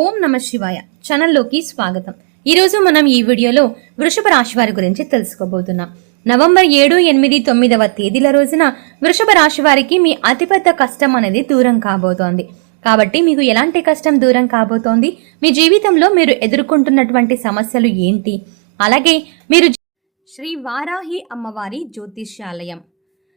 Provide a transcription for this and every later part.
ఓం నమ శివాయ ఛానల్లోకి స్వాగతం. ఈరోజు మనం ఈ వీడియోలో వృషభ రాశి వారి గురించి తెలుసుకోబోతున్నాం. నవంబర్ ఏడు ఎనిమిది తొమ్మిదవ తేదీల రోజున వృషభ రాశి వారికి మీ అతిపెద్ద కష్టం అనేది దూరం కాబోతోంది. కాబట్టి మీకు ఎలాంటి కష్టం దూరం కాబోతోంది? మీ జీవితంలో మీరు ఎదుర్కొంటున్నటువంటి సమస్యలు ఏంటి? అలాగే మీరు శ్రీ వారాహి అమ్మవారి జ్యోతిష్యాలయం.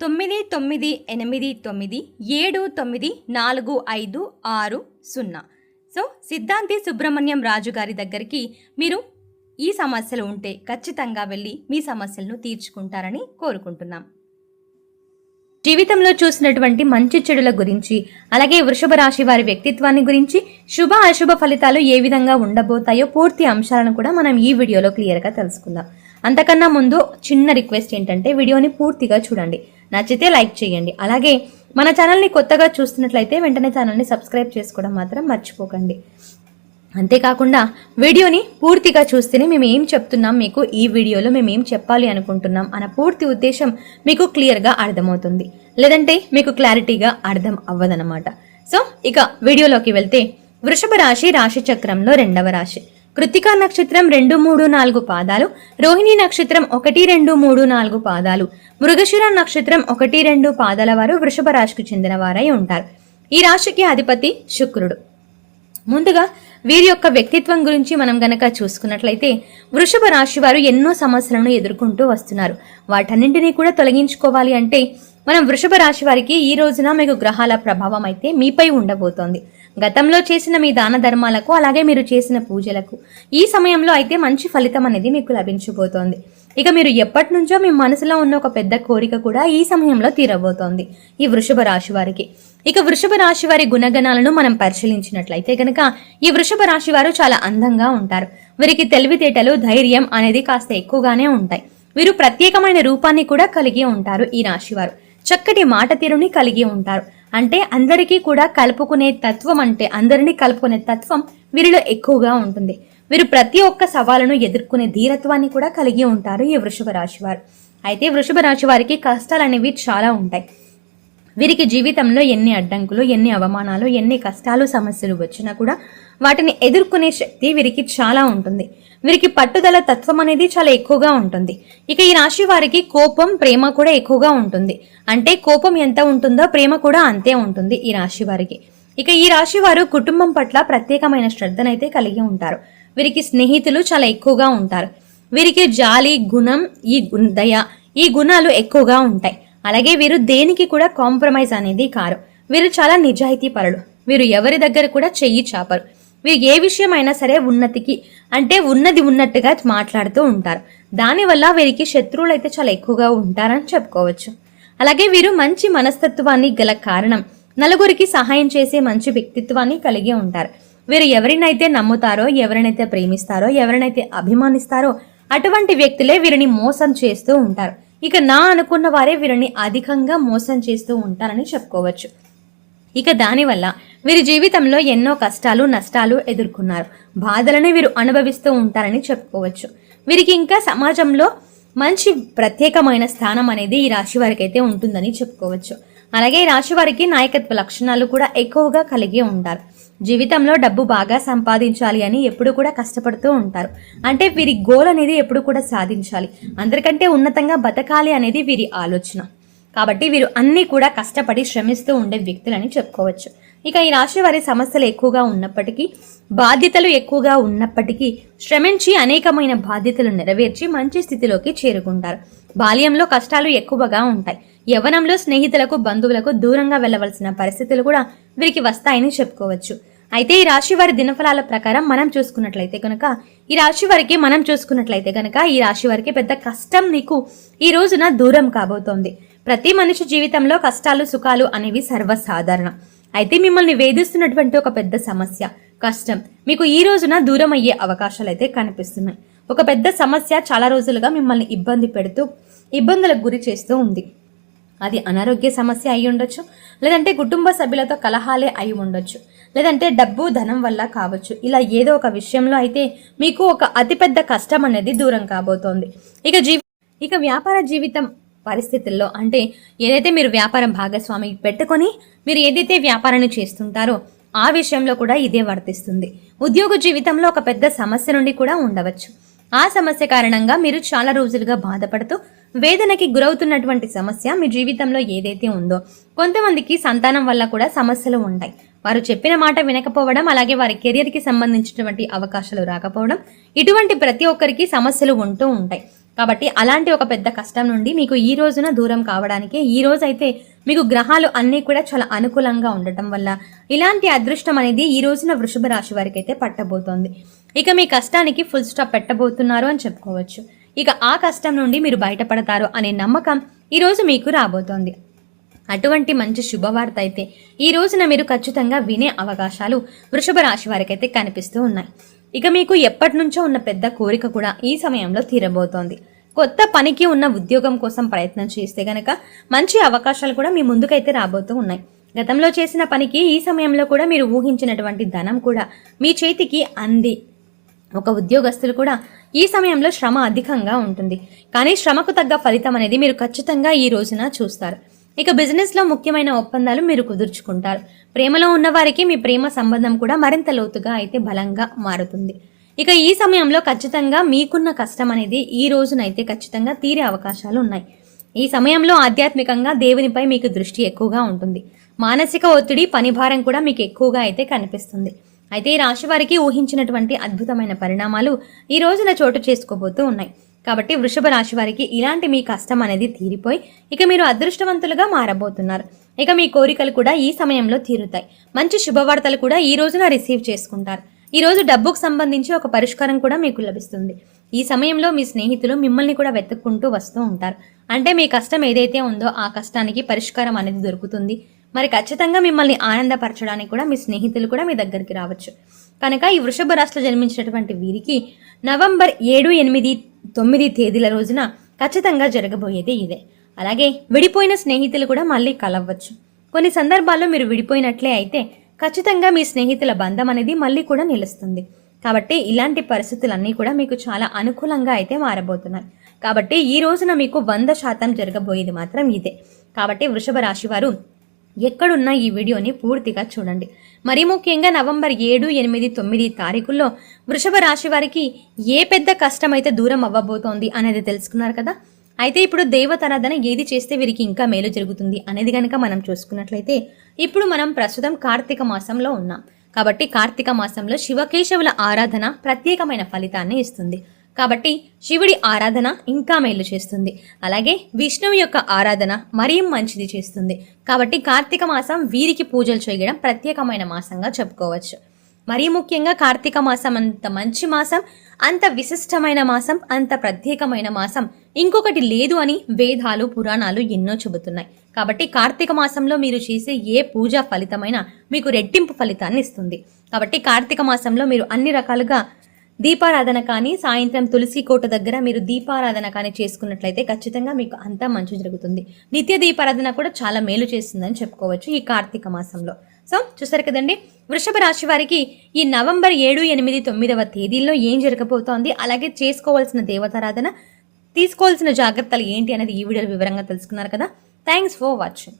తొమ్మిది తొమ్మిది ఎనిమిది తొమ్మిది ఏడు తొమ్మిది నాలుగు ఐదు ఆరు సున్నా. సో సిద్ధాంతి సుబ్రహ్మణ్యం రాజు గారి దగ్గరికి మీరు ఈ సమస్యలు ఉంటే ఖచ్చితంగా వెళ్ళి మీ సమస్యలను తీర్చుకుంటారని కోరుకుంటున్నాం. జీవితంలో చూసినటువంటి మంచి చెడుల గురించి అలాగే వృషభ రాశి వారి వ్యక్తిత్వాన్ని గురించి శుభ అశుభ ఫలితాలు ఏ విధంగా ఉండబోతాయో పూర్తి అంశాలను కూడా మనం ఈ వీడియోలో క్లియర్గా తెలుసుకుందాం. అంతకన్నా ముందు చిన్న రిక్వెస్ట్ ఏంటంటే వీడియోని పూర్తిగా చూడండి. నచ్చితే లైక్ చేయండి. అలాగే మన ఛానల్ని కొత్తగా చూస్తున్నట్లయితే వెంటనే ఛానల్ని సబ్స్క్రైబ్ చేసుకోవడం మాత్రం మర్చిపోకండి. అంతేకాకుండా వీడియోని పూర్తిగా చూస్తేనే మేము ఏం చెప్తున్నాం మీకు ఈ వీడియోలో మేము ఏం చెప్పాలి అనుకుంటున్నాం అన్న పూర్తి ఉద్దేశం మీకు క్లియర్గా అర్థమవుతుంది. లేదంటే మీకు క్లారిటీగా అర్థం అవ్వదనమాట సో ఇక వీడియోలోకి వెళ్తే వృషభ రాశి రాశి చక్రంలో రెండవ రాశి. కృతికా నక్షత్రం రెండు మూడు నాలుగు పాదాలు రోహిణి నక్షత్రం ఒకటి రెండు మూడు నాలుగు పాదాలు మృగశిర నక్షత్రం ఒకటి రెండు పాదాల వారు వృషభ రాశికి చెందిన వారై ఉంటారు. ఈ రాశికి అధిపతి శుక్రుడు. ముందుగా వీరి యొక్క వ్యక్తిత్వం గురించి మనం గనక చూసుకున్నట్లయితే వృషభ రాశి వారు ఎన్నో సమస్యలను ఎదుర్కొంటూ వస్తున్నారు. వాటన్నింటినీ కూడా తొలగించుకోవాలి అంటే మనం వృషభ రాశి వారికి ఈ రోజున మీకు గ్రహాల ప్రభావం అయితే మీపై ఉండబోతోంది. గతంలో చేసిన మీ దాన ధర్మాలకు అలాగే మీరు చేసిన పూజలకు ఈ సమయంలో అయితే మంచి ఫలితం అనేది మీకు లభించబోతోంది. ఇక మీరు ఎప్పటి నుంచో మీ మనసులో ఉన్న ఒక పెద్ద కోరిక కూడా ఈ సమయంలో తీరబోతోంది. ఈ వృషభ రాశి వారికి. ఇక వృషభ రాశి వారి గుణగణాలను మనం పరిశీలించినట్లయితే కనుక ఈ వృషభ రాశి వారు చాలా అందంగా ఉంటారు. వీరికి తెలివితేటలు ధైర్యం అనేది కాస్త ఎక్కువగానే ఉంటాయి. వీరు ప్రత్యేకమైన రూపాన్ని కూడా కలిగి ఉంటారు ఈ రాశివారు చక్కటి మాట తీరుని కలిగి ఉంటారు. అంటే అందరికీ కూడా కలుపుకునే తత్వం అంటే అందరినీ కలుపుకునే తత్వం వీరిలో ఎక్కువగా ఉంటుంది. వీరు ప్రతి ఒక్క సవాలును ఎదుర్కొనే ధీరత్వాన్ని కూడా కలిగి ఉంటారు ఈ వృషభ రాశి వారు. అయితే వృషభ రాశి వారికి కష్టాలు అనేవి చాలా ఉంటాయి. వీరికి జీవితంలో ఎన్ని అడ్డంకులు ఎన్ని అవమానాలు ఎన్ని కష్టాలు సమస్యలు వచ్చినా కూడా వాటిని ఎదుర్కొనే శక్తి వీరికి చాలా ఉంటుంది. వీరికి పట్టుదల తత్వం అనేది చాలా ఎక్కువగా ఉంటుంది. ఇక ఈ రాశి వారికి కోపం ప్రేమ కూడా ఎక్కువగా ఉంటుంది. అంటే కోపం ఎంత ఉంటుందో ప్రేమ కూడా అంతే ఉంటుంది ఈ రాశి వారికి. ఇక ఈ రాశి వారు కుటుంబం పట్ల ప్రత్యేకమైన శ్రద్ధనైతే కలిగి ఉంటారు. వీరికి స్నేహితులు చాలా ఎక్కువగా ఉంటారు. వీరికి జాలి గుణం ఈ దయ ఈ గుణాలు ఎక్కువగా ఉంటాయి. అలాగే వీరు దేనికి కూడా కాంప్రమైజ్ అనేది కారు. వీరు చాలా నిజాయితీ పరులు. వీరు ఎవరి దగ్గర కూడా చెయ్యి చాపరు. వీరు ఏ విషయమైనా సరే ఉన్నతికి అంటే ఉన్నది ఉన్నట్టుగా మాట్లాడుతూ ఉంటారు. దానివల్ల వీరికి శత్రువులు అయితే చాలా ఎక్కువగా ఉంటారని చెప్పుకోవచ్చు. అలాగే వీరు మంచి మనస్తత్వాన్ని గల కారణం నలుగురికి సహాయం చేసే మంచి వ్యక్తిత్వాన్ని కలిగి ఉంటారు. వీరు ఎవరినైతే నమ్ముతారో ఎవరినైతే ప్రేమిస్తారో ఎవరినైతే అభిమానిస్తారో అటువంటి వ్యక్తులే వీరిని మోసం చేస్తూ ఉంటారు. ఇక నా అనుకున్న వారే వీరిని అధికంగా మోసం చేస్తూ ఉంటారని చెప్పుకోవచ్చు. ఇక దానివల్ల వీరి జీవితంలో ఎన్నో కష్టాలు నష్టాలు ఎదుర్కొన్నారు. బాధలను వీరు అనుభవిస్తూ ఉంటారని చెప్పుకోవచ్చు. వీరికి ఇంకా సమాజంలో మంచి ప్రత్యేకమైన స్థానం అనేది ఈ రాశి వారికి అయితే ఉంటుందని చెప్పుకోవచ్చు. అలాగే ఈ రాశి వారికి నాయకత్వ లక్షణాలు కూడా ఎక్కువగా కలిగి ఉంటారు. జీవితంలో డబ్బు బాగా సంపాదించాలి అని ఎప్పుడు కూడా కష్టపడుతూ ఉంటారు. అంటే వీరి గోల్ అనేది ఎప్పుడు కూడా సాధించాలి. అందరికంటే ఉన్నతంగా బతకాలి అనేది వీరి ఆలోచన. కాబట్టి వీరు అన్నీ కూడా కష్టపడి శ్రమిస్తూ ఉండే వ్యక్తులని చెప్పుకోవచ్చు. ఇక ఈ రాశి వారి సమస్యలు ఎక్కువగా ఉన్నప్పటికీ బాధ్యతలు ఎక్కువగా ఉన్నప్పటికీ శ్రమించి అనేకమైన బాధ్యతలు నెరవేర్చి మంచి స్థితిలోకి చేరుకుంటారు. బాల్యంలో కష్టాలు ఎక్కువగా ఉంటాయి. యవ్వనంలో స్నేహితులకు బంధువులకు దూరంగా వెళ్ళవలసిన పరిస్థితులు కూడా వీరికి వస్తాయని చెప్పుకోవచ్చు. అయితే ఈ రాశి వారి దినఫలాల ప్రకారం మనం చూసుకున్నట్లయితే కనుక ఈ రాశి వారికి మనం చూసుకున్నట్లయితే కనుక ఈ రాశి వారికి పెద్ద కష్టం నీకు ఈ రోజున దూరం కాబోతోంది. ప్రతి మనిషి జీవితంలో కష్టాలు సుఖాలు అనేవి సర్వసాధారణం. అయితే మిమ్మల్ని వేధిస్తున్నటువంటి ఒక పెద్ద సమస్య కష్టం మీకు ఈ రోజున దూరం అయ్యే అవకాశాలు అయితే కనిపిస్తున్నాయి. ఒక పెద్ద సమస్య చాలా రోజులుగా మిమ్మల్ని ఇబ్బంది పెడుతూ ఇబ్బందులకు గురి చేస్తూ ఉంది. అది అనారోగ్య సమస్య అయి ఉండొచ్చు లేదంటే కుటుంబ సభ్యులతో కలహాలే అయి ఉండొచ్చు లేదంటే డబ్బు ధనం వల్ల కావచ్చు. ఇలా ఏదో ఒక విషయంలో అయితే మీకు ఒక అతిపెద్ద కష్టం అనేది దూరం కాబోతోంది. ఇక జీవి ఇక వ్యాపార జీవితం పరిస్థితుల్లో అంటే ఏదైతే మీరు వ్యాపారం భాగస్వామి పెట్టుకొని మీరు ఏదైతే వ్యాపారాన్ని చేస్తుంటారో ఆ విషయంలో కూడా ఇదే వర్తిస్తుంది. ఉద్యోగ జీవితంలో ఒక పెద్ద సమస్య నుండి కూడా ఉండవచ్చు. ఆ సమస్య కారణంగా మీరు చాలా రోజులుగా బాధపడుతూ వేదనకి గురవుతున్నటువంటి సమస్య మీ జీవితంలో ఏదైతే ఉందో కొంతమందికి సంతానం వల్ల కూడా సమస్యలు ఉంటాయి. వారు చెప్పిన మాట వినకపోవడం అలాగే వారి కెరియర్కి సంబంధించినటువంటి అవకాశాలు రాకపోవడం ఇటువంటి ప్రతి ఒక్కరికి సమస్యలు ఉంటూ ఉంటాయి. కాబట్టి అలాంటి ఒక పెద్ద కష్టం నుండి మీకు ఈ రోజున దూరం కావడానికి ఈ రోజు అయితే మీకు గ్రహాలు అన్నీ కూడా చాలా అనుకూలంగా ఉండటం వల్ల ఇలాంటి అదృష్టం అనేది ఈ రోజున వృషభ రాశి వారికి అయితే పట్టబోతోంది. ఇక మీ కష్టానికి ఫుల్ స్టాప్ పెట్టబోతున్నారు అని చెప్పుకోవచ్చు. ఇక ఆ కష్టం నుండి మీరు బయటపడతారు అనే నమ్మకం ఈరోజు మీకు రాబోతోంది. అటువంటి మంచి శుభవార్త అయితే ఈ రోజున మీరు ఖచ్చితంగా వినే అవకాశాలు వృషభ రాశి వారికైతే కనిపిస్తూ ఉన్నాయి. ఇక మీకు ఎప్పటి నుంచో ఉన్న పెద్ద కోరిక కూడా ఈ సమయంలో తీరబోతోంది. కొత్త పనికి ఉన్న ఉద్యోగం కోసం ప్రయత్నం చేస్తే గనక మంచి అవకాశాలు కూడా మీ ముందుకైతే రాబోతూ ఉన్నాయి. గతంలో చేసిన పనికి ఈ సమయంలో కూడా మీరు ఊహించినటువంటి ధనం కూడా మీ చేతికి అంది. ఒక ఉద్యోగస్తులు కూడా ఈ సమయంలో శ్రమ అధికంగా ఉంటుంది. కానీ శ్రమకు తగ్గ ఫలితం అనేది మీరు ఖచ్చితంగా ఈ రోజున చూస్తారు. ఇక బిజినెస్లో ముఖ్యమైన ఒప్పందాలు మీరు కుదుర్చుకుంటారు. ప్రేమలో ఉన్నవారికి మీ ప్రేమ సంబంధం కూడా మరింత లోతుగా అయితే బలంగా మారుతుంది. ఇక ఈ సమయంలో ఖచ్చితంగా మీకున్న కష్టం అనేది ఈ రోజునైతే ఖచ్చితంగా తీరే అవకాశాలు ఉన్నాయి. ఈ సమయంలో ఆధ్యాత్మికంగా దేవునిపై మీకు దృష్టి ఎక్కువగా ఉంటుంది. మానసిక ఒత్తిడి పనిభారం కూడా మీకు ఎక్కువగా అయితే కనిపిస్తుంది. అయితే ఈ రాశి వారికి ఊహించినటువంటి అద్భుతమైన పరిణామాలు ఈ రోజున చోటు చేసుకోబోతూ ఉన్నాయి. కాబట్టి వృషభ రాశి వారికి ఇలాంటి మీ కష్టం అనేది తీరిపోయి ఇక మీరు అదృష్టవంతులుగా మారబోతున్నారు. ఇక మీ కోరికలు కూడా ఈ సమయంలో తీరుతాయి. మంచి శుభవార్తలు కూడా ఈ రోజున రిసీవ్ చేసుకుంటారు. ఈ రోజు డబ్బుకు సంబంధించి ఒక పరిష్కారం కూడా మీకు లభిస్తుంది. ఈ సమయంలో మీ స్నేహితులు మిమ్మల్ని కూడా వెతుక్కుంటూ వస్తూ ఉంటారు. అంటే మీ కష్టం ఏదైతే ఉందో ఆ కష్టానికి పరిష్కారం అనేది దొరుకుతుంది. మరి ఖచ్చితంగా మిమ్మల్ని ఆనందపరచడానికి కూడా మీ స్నేహితులు కూడా మీ దగ్గరికి రావచ్చు. కనుక ఈ వృషభ రాశిలో జన్మించినటువంటి వీరికి నవంబర్ ఏడు ఎనిమిది తొమ్మిది తేదీల రోజున ఖచ్చితంగా జరగబోయేది ఇదే. అలాగే విడిపోయిన స్నేహితులు కూడా మళ్ళీ కలవచ్చు కొన్ని సందర్భాల్లో మీరు విడిపోయినట్లే అయితే ఖచ్చితంగా మీ స్నేహితుల బంధం అనేది మళ్ళీ కూడా నిలుస్తుంది. కాబట్టి ఇలాంటి పరిస్థితులన్నీ కూడా మీకు చాలా అనుకూలంగా అయితే మారబోతున్నాయి. కాబట్టి ఈ రోజున మీకు వంద శాతం జరగబోయేది మాత్రం ఇదే. కాబట్టి వృషభ రాశి వారు ఎక్కడున్నా ఈ వీడియోని పూర్తిగా చూడండి. మరీ ముఖ్యంగా నవంబర్ ఏడు ఎనిమిది తొమ్మిది తారీఖుల్లో వృషభ రాశి వారికి ఏ పెద్ద కష్టమైతే దూరం అవ్వబోతోంది అనేది తెలుసుకున్నారు కదా? అయితే ఇప్పుడు దేవతారాధన ఏది చేస్తే వీరికి ఇంకా మేలు జరుగుతుంది అనేది కనుక మనం చూసుకున్నట్లయితే ఇప్పుడు మనం ప్రస్తుతం కార్తీక మాసంలో ఉన్నాం. కాబట్టి కార్తీక మాసంలో శివకేశవుల ఆరాధన ప్రత్యేకమైన ఫలితాన్ని ఇస్తుంది. కాబట్టి శివుడి ఆరాధన ఇంకా మేలు చేస్తుంది. అలాగే విష్ణువు యొక్క ఆరాధన మరీ మంచిది చేస్తుంది. కాబట్టి కార్తీక మాసం వీరికి పూజలు చేయడం ప్రత్యేకమైన మాసంగా చెప్పుకోవచ్చు. మరీ ముఖ్యంగా కార్తీక మాసం అంత మంచి మాసం అంత విశిష్టమైన మాసం అంత ప్రత్యేకమైన మాసం ఇంకొకటి లేదు అని వేదాలు పురాణాలు ఎన్నో చెబుతున్నాయి. కాబట్టి కార్తీక మాసంలో మీరు చేసే ఏ పూజ ఫలితమైన మీకు రెట్టింపు ఫలితాన్ని ఇస్తుంది. కాబట్టి కార్తీక మాసంలో మీరు అన్ని రకాలుగా దీపారాధన కానీ సాయంత్రం తులసి కోట దగ్గర మీరు దీపారాధన కానీ చేసుకున్నట్లయితే ఖచ్చితంగా మీకు అంతా మంచి జరుగుతుంది. నిత్య దీపారాధన కూడా చాలా మేలు చేస్తుందని చెప్పుకోవచ్చు ఈ కార్తీక మాసంలో. సో చూసారు కదండి? వృషభ రాశి వారికి ఈ నవంబర్ ఏడు ఎనిమిది తొమ్మిదవ తేదీల్లో ఏం జరగబోతోంది? అలాగే చేసుకోవాల్సిన దేవతారాధన తీసుకోవాల్సిన జాగ్రత్తలు ఏంటి అనేది ఈ వీడియోలో వివరంగా తెలుసుకున్నారు కదా. Thanks for watching